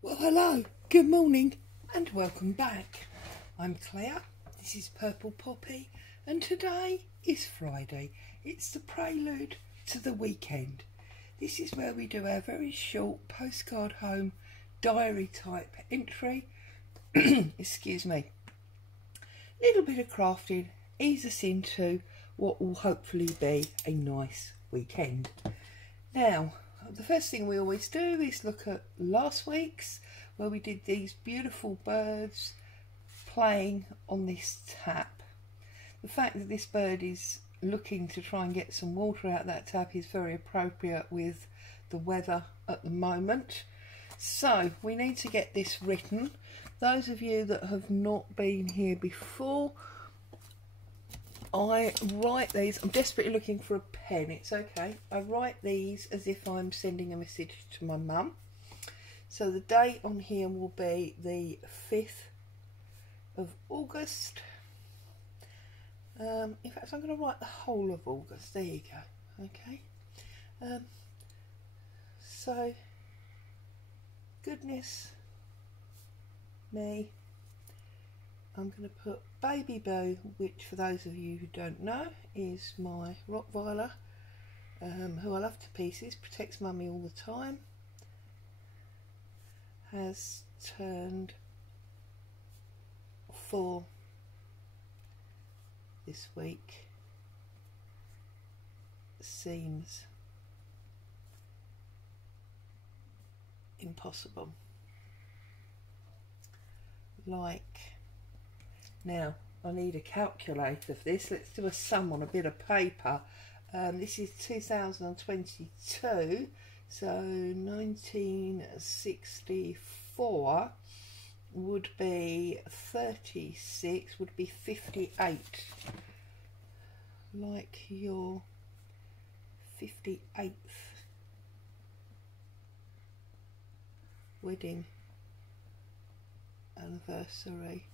Well, hello, good morning, and welcome back. I'm Claire, this is Purple Poppy, and today is Friday. It's the prelude to the weekend. This is where we do our very short postcard home diary type entry. Excuse me. Little bit of crafting, ease us into what will hopefully be a nice weekend. Now, the first thing we always do is look at last week's, where we did these beautiful birds playing on this tap. The fact that this bird is looking to try and get some water out of that tap is very appropriate with the weather at the moment. So we need to get this written. Those of you that have not been here before, I write these, I'm desperately looking for a pen, it's okay. I write these as if I'm sending a message to my mum. So the date on here will be the 5th of August. In fact, I'm going to write the whole of August, there you go, okay. So, goodness me. I'm going to put Baby Boo, which for those of you who don't know is my Rottweiler, who I love to pieces, protects mummy all the time, has turned 4 this week. Seems impossible. Like, now, I need a calculator for this. Let's do a sum on a bit of paper. This is 2022, so 1964 would be 36, would be 58. Like your 58th wedding anniversary.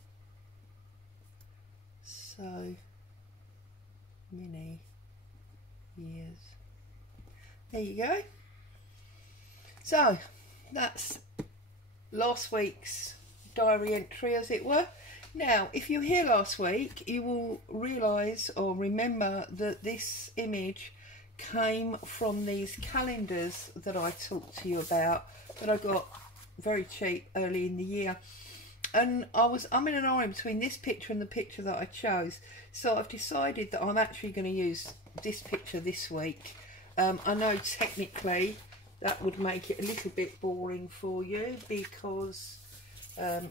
So many years. There you go. So that's last week's diary entry, as it were. Now, if you were here last week, you will realise or remember that this image came from these calendars that I talked to you about, that I got very cheap early in the year. And I'm in an iron between this picture and the picture that I chose. So I've decided that I'm actually going to use this picture this week. I know technically that would make it a little bit boring for you because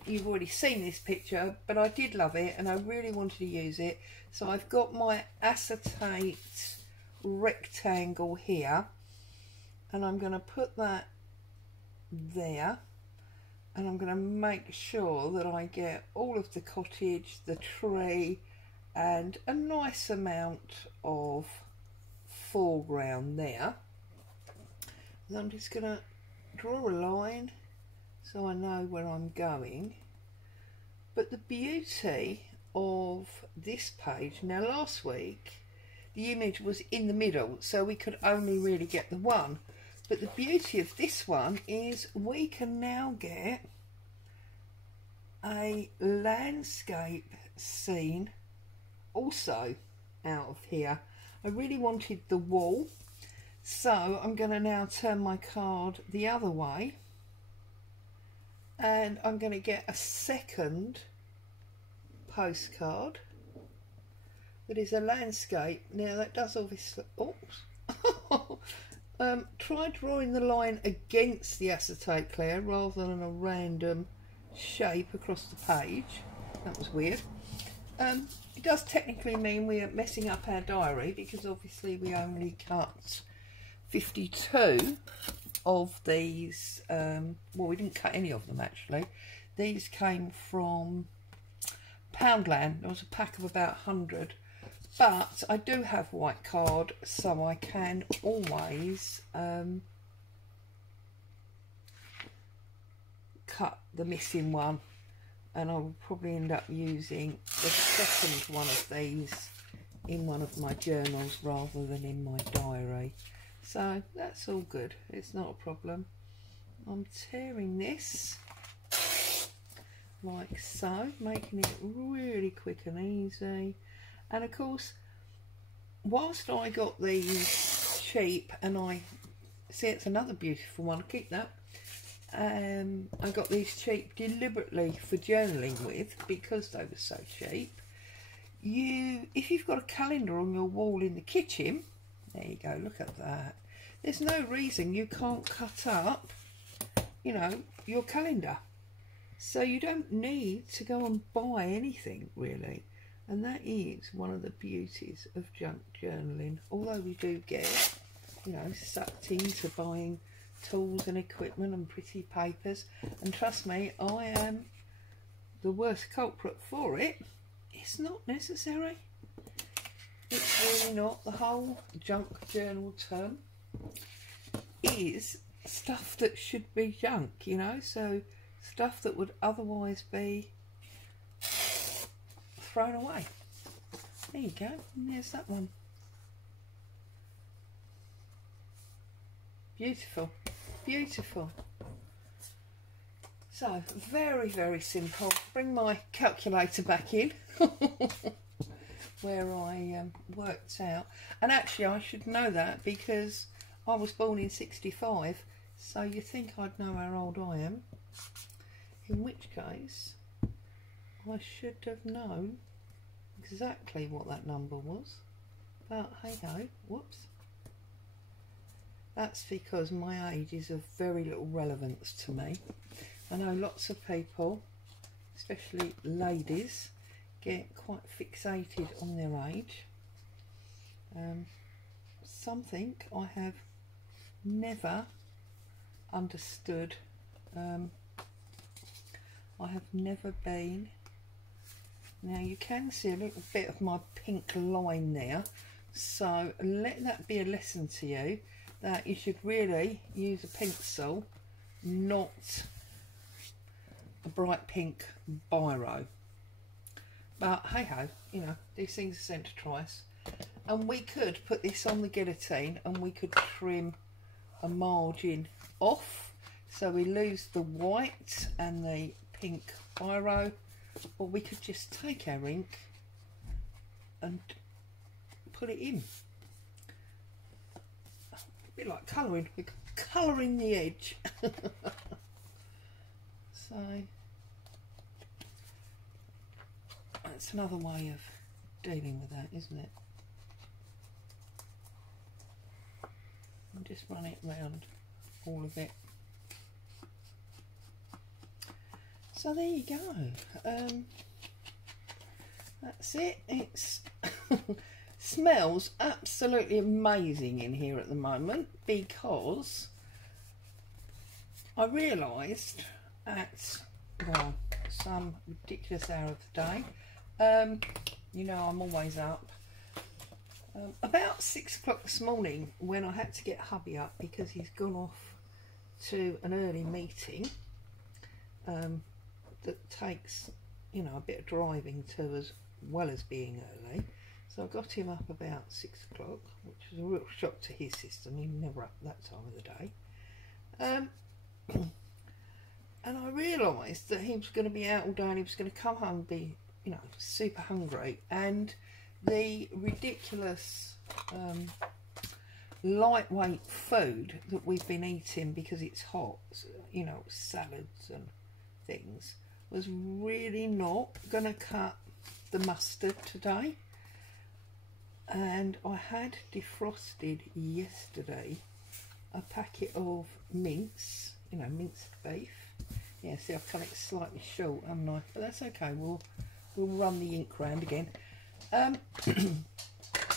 you've already seen this picture, but I did love it and I really wanted to use it. So I've got my acetate rectangle here and I'm going to put that there. And I'm going to make sure that I get all of the cottage, the tree, and a nice amount of foreground there. And I'm just going to draw a line so I know where I'm going. But the beauty of this page, now last week the image was in the middle, so we could only really get the one. But the beauty of this one is we can now get a landscape scene also out of here. I really wanted the wall, so I'm going to now turn my card the other way and I'm going to get a second postcard that is a landscape. Now that does obviously, oops. Try drawing the line against the acetate, Claire, rather than a random shape across the page. That was weird. It does technically mean we are messing up our diary because obviously we only cut 52 of these. Well, we didn't cut any of them actually. These came from Poundland. There was a pack of about 100. But I do have white card, so I can always cut the missing one, and I'll probably end up using the second one of these in one of my journals rather than in my diary. So that's all good, it's not a problem. I'm tearing this like so, making it really quick and easy. And of course, whilst I got these cheap, and I see it's another beautiful one, keep that. I got these cheap deliberately for journaling with, because they were so cheap. If you've got a calendar on your wall in the kitchen, there you go, look at that. There's no reason you can't cut up, you know, your calendar. So you don't need to go and buy anything really. And that is one of the beauties of junk journaling. Although we do get, you know, sucked into buying tools and equipment and pretty papers. And trust me, I am the worst culprit for it. It's not necessary. It's really not. The whole junk journal term is stuff that should be junk, you know, so stuff that would otherwise be thrown away. There you go, and there's that one. Beautiful, beautiful. So very, very simple. Bring my calculator back in where I worked out, and actually I should know that because I was born in 65, so you think I'd know how old I am, in which case I should have known exactly what that number was, but hey ho, whoops. That's because my age is of very little relevance to me. I know lots of people, especially ladies, get quite fixated on their age. Something I have never understood. I have never been. Now you can see a little bit of my pink line there, so let that be a lesson to you that you should really use a pencil, not a bright pink biro. But hey ho, you know, these things are sent to twice. And we could put this on the guillotine and we could trim a margin off so we lose the white and the pink biro, or we could just take our ink and put it in. A bit like colouring, we could colour in the edge. So that's another way of dealing with that, isn't it? And just run it round all of it. So there you go. That's it. It's smells absolutely amazing in here at the moment, because I realised at, well, some ridiculous hour of the day, you know, I'm always up, about 6 o'clock this morning, when I had to get hubby up because he's gone off to an early meeting that takes, you know, a bit of driving to as well as being early. So I got him up about 6 o'clock, which was a real shock to his system. He's never up that time of the day. And I realised that he was going to be out all day and he was going to come home and be, you know, super hungry. And the ridiculous lightweight food that we've been eating because it's hot, you know, salads and things, was really not going to cut the mustard today. And I had defrosted yesterday a packet of mince, you know, minced beef. Yeah, see, I've cut it slightly short, haven't I? But that's okay, we'll run the ink round again.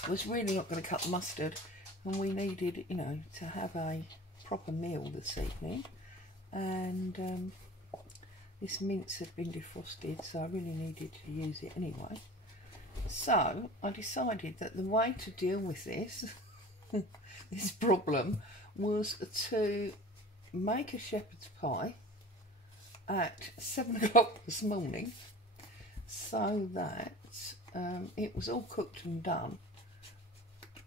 Was really not going to cut the mustard, and we needed, you know, to have a proper meal this evening. And this mince had been defrosted, so I really needed to use it anyway. So I decided that the way to deal with this this problem was to make a shepherd's pie at 7 o'clock this morning, so that it was all cooked and done,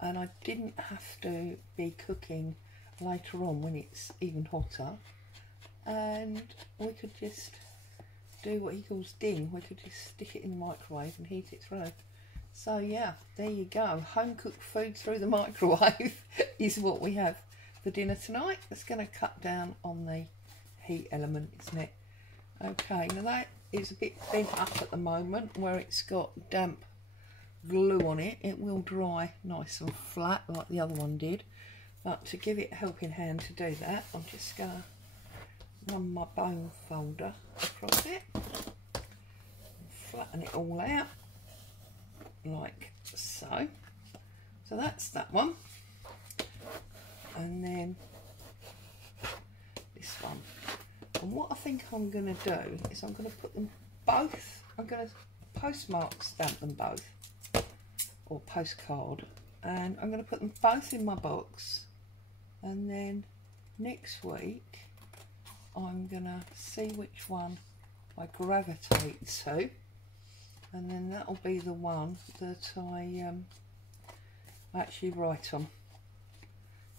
and I didn't have to be cooking later on when it's even hotter. and we could just do what he calls ding. We could just stick it in the microwave and heat it through. So yeah, there you go. Home cooked food through the microwave is what we have for dinner tonight. It's going to cut down on the heat element, isn't it? Okay, now that is a bit bent up at the moment where it's got damp glue on it. It will dry nice and flat like the other one did, but to give it a helping hand to do that, I'm just going to run my bone folder across it and flatten it all out like so. So that's that one, and then this one. And what I think I'm going to do is I'm going to put them both, I'm going to postmark stamp them both, or postcard, and I'm going to put them both in my box, and then next week I'm going to see which one I gravitate to, and then that'll be the one that I actually write on.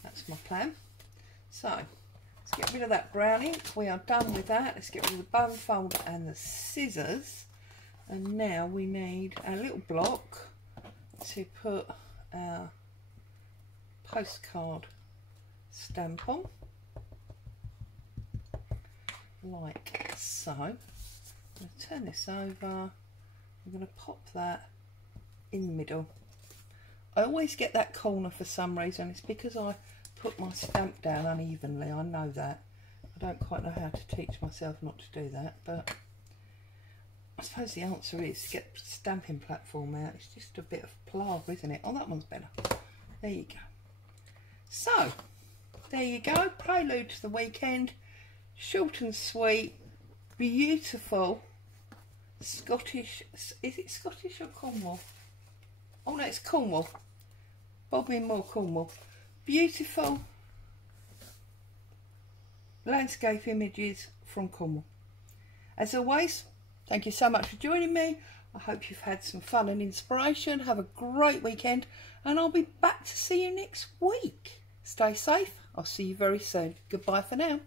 That's my plan. So let's get rid of that brown ink. We are done with that. Let's get rid of the bone folder and the scissors, and now we need a little block to put our postcard stamp on, like so. I'm going to turn this over. I'm going to pop that in the middle. I always get that corner for some reason. It's because I put my stamp down unevenly. I know that. I don't quite know how to teach myself not to do that, but I suppose the answer is to get the stamping platform out. It's just a bit of palaver, isn't it? Oh, that one's better. There you go. So, there you go. Prelude to the weekend. Short and sweet. Beautiful. Scottish. Is it Scottish or Cornwall? Oh no, it's Cornwall. Bobby Moore, Cornwall. Beautiful landscape images from Cornwall. As always, thank you so much for joining me. I hope you've had some fun and inspiration. Have a great weekend, and I'll be back to see you next week. Stay safe. I'll see you very soon. Goodbye for now.